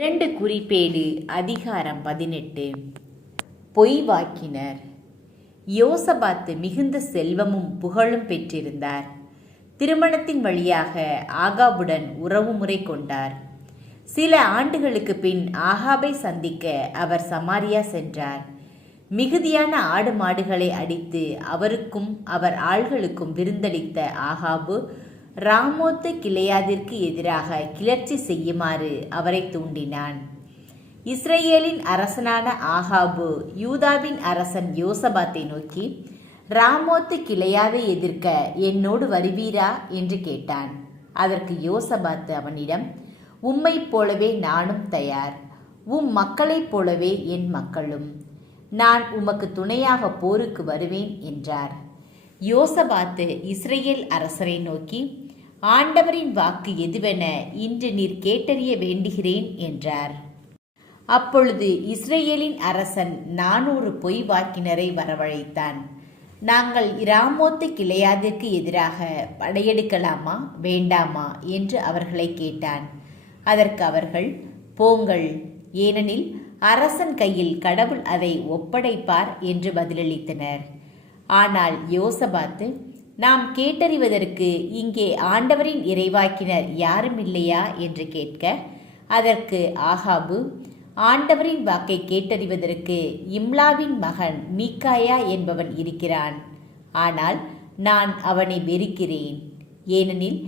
2 குறிப்பேடு அதிகாரம் 18. பொய் வாக்கினர். யோசபாத்து மிகுந்த செல்வமும் புகழும் பெற்றிருந்தார். திருமணத்தின் வழியாக ஆகாபுடன் உறவுமுறை கொண்டார். சில ஆண்டுகளுக்கு பின் ஆகாபை சந்திக்க அவர் சமாரியா சென்றார். மிகுதியான ஆடு மாடுகளை அடித்து அவருக்கும் அவர் ஆள்களுக்கும் விருந்தளித்த ஆகாபு ராமோத்து கிளையாதிற்கு எதிராக கிளர்ச்சி செய்யுமாறு அவரை தூண்டினான். இஸ்ரேலின் அரசனான ஆகாபு யூதாவின் அரசன் யோசபாத்தை நோக்கி, ராமோத்து கிளையாதை எதிர்க்க என்னோடு வருவீரா என்று கேட்டான். அதற்கு யோசபாத்து அவனிடம், உம்மைப் போலவே நானும் தயார், உம் மக்களைப் போலவே என் மக்களும். நான் உமக்கு துணையாக போருக்கு வருவேன் என்றார். யோசபாத்து இஸ்ரேல் அரசரை நோக்கி, ஆண்டவரின் வாக்கு எதுவென இன்று நீர் கேட்டறிய வேண்டுகிறேன் என்றார். அப்பொழுது இஸ்ரேலின் அரசன் 400 பொய் வாக்கினரை வரவழைத்தான். நாங்கள் ராமோத்து கிளையாதிற்கு எதிராக படையெடுக்கலாமா வேண்டாமா என்று அவர்களை கேட்டான். அதற்கு அவர்கள், போங்கள், ஏனெனில் அரசன் கையில் கடவுள் அதை ஒப்படைப்பார் என்று பதிலளித்தனர். ஆனால் யோசபாத்து, நாம் கேட்டறிவதற்கு இங்கே ஆண்டவரின் இறைவாக்கினர் யாரும் இல்லையா என்று கேட்க, அதற்கு ஆகாபு, ஆண்டவரின் வாக்கை கேட்டறிவதற்கு இம்லாவின் மகன் மீகாயா என்பவன் இருக்கிறான். ஆனால் நான் அவனை வெறுக்கிறேன், ஏனெனில்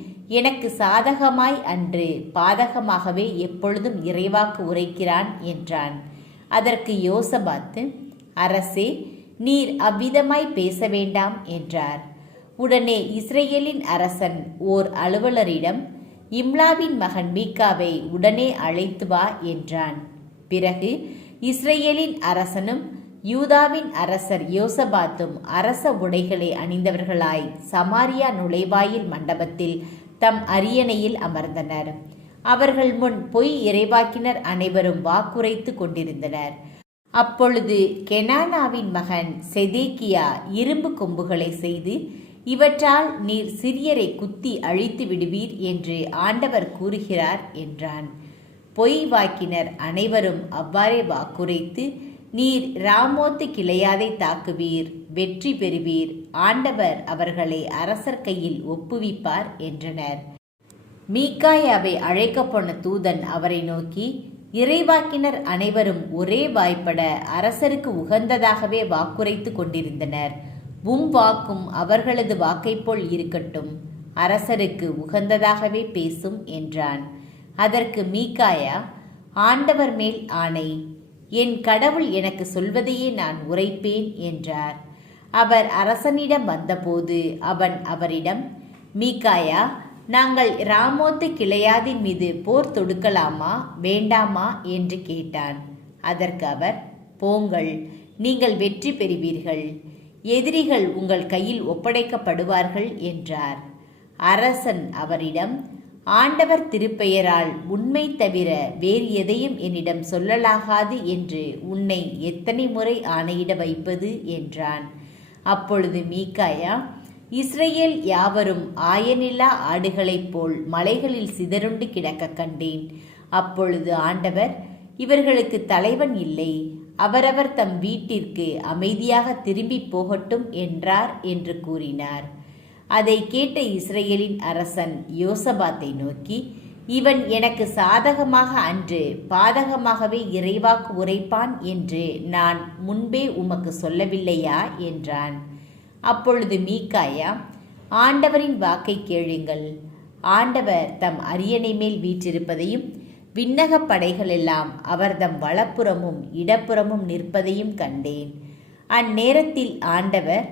எனக்கு சாதகமாய் அன்று பாதகமாகவே எப்பொழுதும் இறைவாக்கு உரைக்கிறான் என்றான். அதற்கு யோசபாத்து, அரசே, நீர் அவ்விதமாய் பேச வேண்டாம் என்றார். உடனே இஸ்ரேலின் அரசன் ஓர் அலுவலரிடம், இம்லாவின் மகன் மீகாவை உடனே அழைத்து வா என்றான். பிறகு இஸ்ரேலின் அரசனும் யூதாவின் அரசர் யோசபாத்தும் அரச உடைகளை அணிந்தவர்களாய் சமாரியா நுழைவாயில் மண்டபத்தில் தம் அரியணையில் அமர்ந்தனர். அவர்கள் முன் பொய் இறைவாக்கினர் அனைவரும் வாக்குரைத்து கொண்டிருந்தனர். அப்பொழுது கெனானாவின் மகன் செதேக்கியா இரும்பு கொம்புகளை செய்து, இவற்றால் நீர் சிறியரை குத்தி அழித்து விடுவீர் என்று ஆண்டவர் கூறுகிறார் என்றான். பொய் வாக்கினர் அனைவரும் அவ்வாறே வாக்குரைத்து, நீர் ராமோத்து கிளையாதை தாக்குவீர், வெற்றி பெறுவீர், ஆண்டவர் அவர்களை அரசர் கையில் ஒப்புவிப்பார் என்றனர். மீகாயாவை அழைக்கப்போன தூதன் அவரை நோக்கி, இறைவாக்கினர் அனைவரும் ஒரே வாய்ப்பட அரசருக்கு உகந்ததாகவே வாக்குரைத்து கொண்டிருந்தனர். உம் வாக்கும் அவர்களது வாக்கைப் போல் இருக்கட்டும், அரசருக்கு உகந்ததாகவே பேசும் என்றான். அதற்கு மீகாயா, ஆண்டவர் மேல் ஆணை, என் கடவுள் எனக்கு சொல்வதையே நான் உரைப்பேன் என்றார். அவர் அரசனிடம் வந்தபோது அவன் அவரிடம், மீகாயா, நாங்கள் ராமோத்து கிளையாதின் மீது போர் தொடுக்கலாமா வேண்டாமா என்று கேட்டான். அதற்கு அவர், போங்கள், நீங்கள் வெற்றி பெறுவீர்கள், எதிரிகள் உங்கள் கையில் ஒப்படைக்கப்படுவார்கள் என்றார். அரசன் அவரிடம், ஆண்டவர் திருப்பெயரால் உண்மை தவிர வேறு எதையும் என்னிடம் சொல்லலாகாது என்று உன்னை எத்தனை முறை ஆணையிட வைப்பது என்றான். அப்பொழுது மீகாயா, இஸ்ரேல் யாவரும் ஆயனில்லா ஆடுகளைப் போல் மலைகளில் சிதறுண்டு கிடக்க கண்டேன். அப்பொழுது ஆண்டவர், இவர்களுக்கு தலைவன் இல்லை, அவரவர் தம் வீட்டிற்கு அமைதியாக திரும்பி போகட்டும் என்றார் என்று கூறினார். அதை கேட்ட இஸ்ரேலின் அரசன் யோசபாத்தை நோக்கி, இவன் எனக்கு சாதகமாக அன்று பாதகமாகவே இறைவாக்கு உரைப்பான் என்று நான் முன்பே உமக்கு சொல்லவில்லையா என்றான். அப்பொழுது மீகாயா, ஆண்டவரின் வாக்கை கேளுங்கள், ஆண்டவர் தம் அரியணை மேல் வீற்றிருப்பதையும் விண்ணகப் படைகள் எல்லாம் அவர்தம் வலப்புறமும் இடப்புறமும் நிற்பதையும் கண்டேன். அந்நேரத்தில் ஆண்டவர்,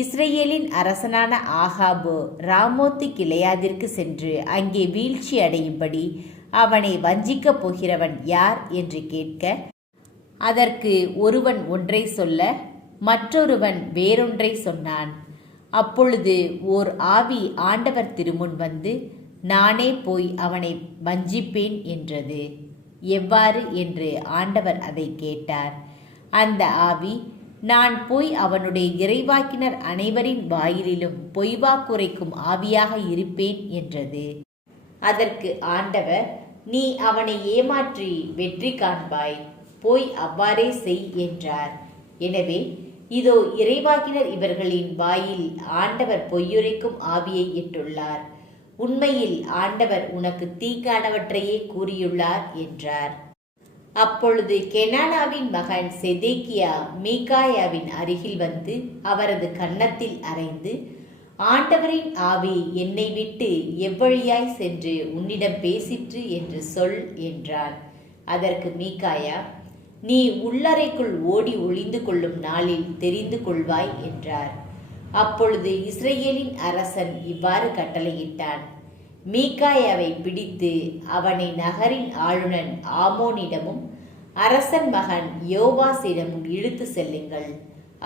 இஸ்ரேலின் அரசனான ஆகாபு ராமோத்து கிளையாதிற்கு சென்று அங்கே வீழ்ச்சி அடையும்படி அவனை வஞ்சிக்கப் போகிறவன் யார் என்று கேட்க, அதற்கு ஒருவன் ஒன்றை சொல்ல மற்றொருவன் வேறொன்றை சொன்னான். அப்பொழுது ஓர் ஆவி ஆண்டவர் திருமுன் வந்து, நானே போய் அவனை வஞ்சிப்பேன் என்றது. எவ்வாறு என்று ஆண்டவர் அதை கேட்டார். அந்த ஆவி, நான் போய் அவனுடைய இறைவாக்கினர் அனைவரின் வாயிலிலும் பொய்வாக்குரைக்கும் ஆவியாக இருப்பேன் என்றது. அதற்கு ஆண்டவர், நீ அவனை ஏமாற்றி வெற்றி காண்பாய். போய் அவ்வாறே செய் என்றார். எனவே இதோ இறைவாக்கினர் இவர்களின் வாயில் ஆண்டவர் பொய்யுரைக்கும் ஆவியை இட்டுள்ளார். உண்மையில் ஆண்டவர் உனக்கு தீங்கானவற்றையே கூறியுள்ளார் என்றார். அப்பொழுது கெனானாவின் மகன் செதேக்கியா மீகாயாவின் அருகில் வந்து அவரது கன்னத்தில் அறைந்து, ஆண்டவரின் ஆவி என்னை விட்டு எவ்வழியாய் சென்று உன்னிடம் பேசிற்று என்று சொல் என்றான். அதற்கு மீகாயா, நீ உள்ளறைக்குள் ஓடி ஒளிந்து கொள்ளும் நாளில் தெரிந்து கொள்வாய் என்றார். அப்பொழுது இஸ்ரேலின் அரசன் இவ்வாறு கட்டளையிட்டான். மீகாயாவை பிடித்து அவனை நகரின் ஆளுநன் ஆமோனிடமும் அரசன் மகன் யோவாசிடமும் இழுத்து செல்லுங்கள்.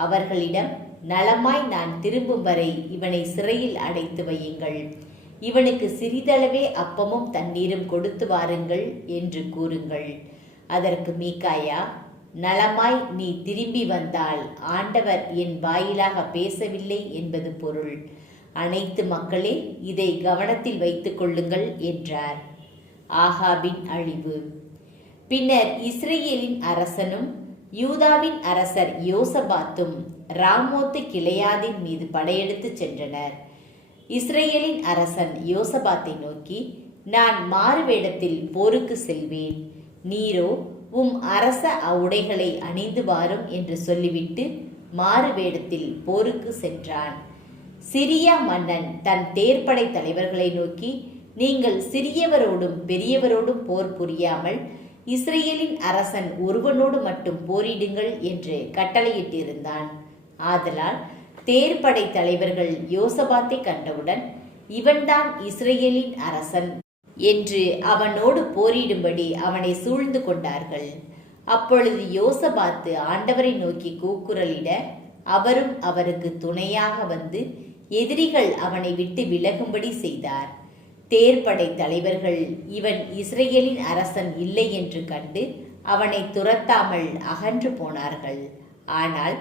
அவர்களிடம், நலமாய் நான் திரும்பும் வரை இவனை சிறையில் அடைத்து வையுங்கள். இவனுக்கு சிறிதளவே அப்பமும் தண்ணீரும் கொடுத்து வாருங்கள் என்று கூறுங்கள். அதற்கு மீகாயா, நலமாய் நீ திரும்பி வந்தால் ஆண்டவர் என் வாயிலாக பேசவில்லை என்பது பொருள். அனைத்து மக்களே இதை கவனத்தில் வைத்துக் கொள்ளுங்கள் என்றார். ஆகாபின் அழிவு. பின்னர் இஸ்ரேலின் அரசனும் யூதாவின் அரசர் யோசபாத்தும் ராமோத்து கிளையாதின் மீது படையெடுத்து சென்றனர். இஸ்ரேலின் அரசன் யோசபாத்தை நோக்கி, நான் மாறுவேடத்தில் போருக்கு செல்வேன், நீரோ அரச உடைகளை அணிந்து வாரும் என்று சொல்லிவிட்டு மாறுவேடத்தில் போருக்கு சென்றான். சிரியா மன்னன் தன் தேர்ப்படை தலைவர்களை நோக்கி, நீங்கள் சிறியவரோடும் பெரியவரோடும் போர் புரியாமல் இஸ்ரேலின் அரசன் ஒருவனோடு மட்டும் போரிடுங்கள் என்று கட்டளையிட்டிருந்தான். ஆதலால் தேர்ப்படை தலைவர்கள் யோசபாத்தை கண்டவுடன், இவன்தான் இஸ்ரேலின் அரசன் என்று அவனோடு போரிடும்படி அவனை சூழ்ந்து கொண்டார்கள். அப்பொழுது யோசபாத்து ஆண்டவரை நோக்கி கூக்குரலிட, அவரும் அவருக்கு துணையாக வந்து எதிரிகள் அவனை விட்டு விலகும்படி செய்தார். தேர்ப்படை தலைவர்கள் இவன் இஸ்ரேலின் அரசன் இல்லை என்று கண்டு அவனை துரத்தாமல் அகன்று போனார்கள். ஆனால்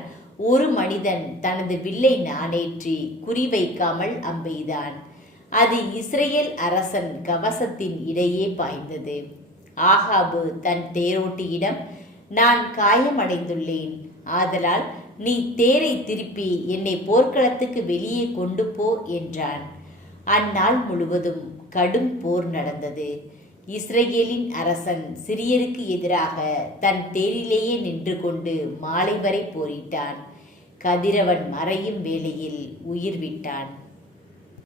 ஒரு மனிதன் தனது வில்லை நாணேற்றி குறிவைக்காமல் அம்பெய்தான். அது இஸ்ரேல் அரசன் கவசத்தின் இடையே பாய்ந்தது. ஆகாபு தன் தேரோட்டியிடம், நான் காயமடைந்துள்ளேன், ஆதலால் நீ தேரை திருப்பி என்னை போர்க்களத்துக்கு வெளியே கொண்டு போ என்றான். அந்நாள் முழுவதும் கடும் போர் நடந்தது. இஸ்ரேலின் அரசன் சிரியருக்கு எதிராக தன் தேரிலேயே நின்று கொண்டு மாலை வரை போரிட்டான். கதிரவன் மறையும் வேளையில் உயிர் விட்டான்.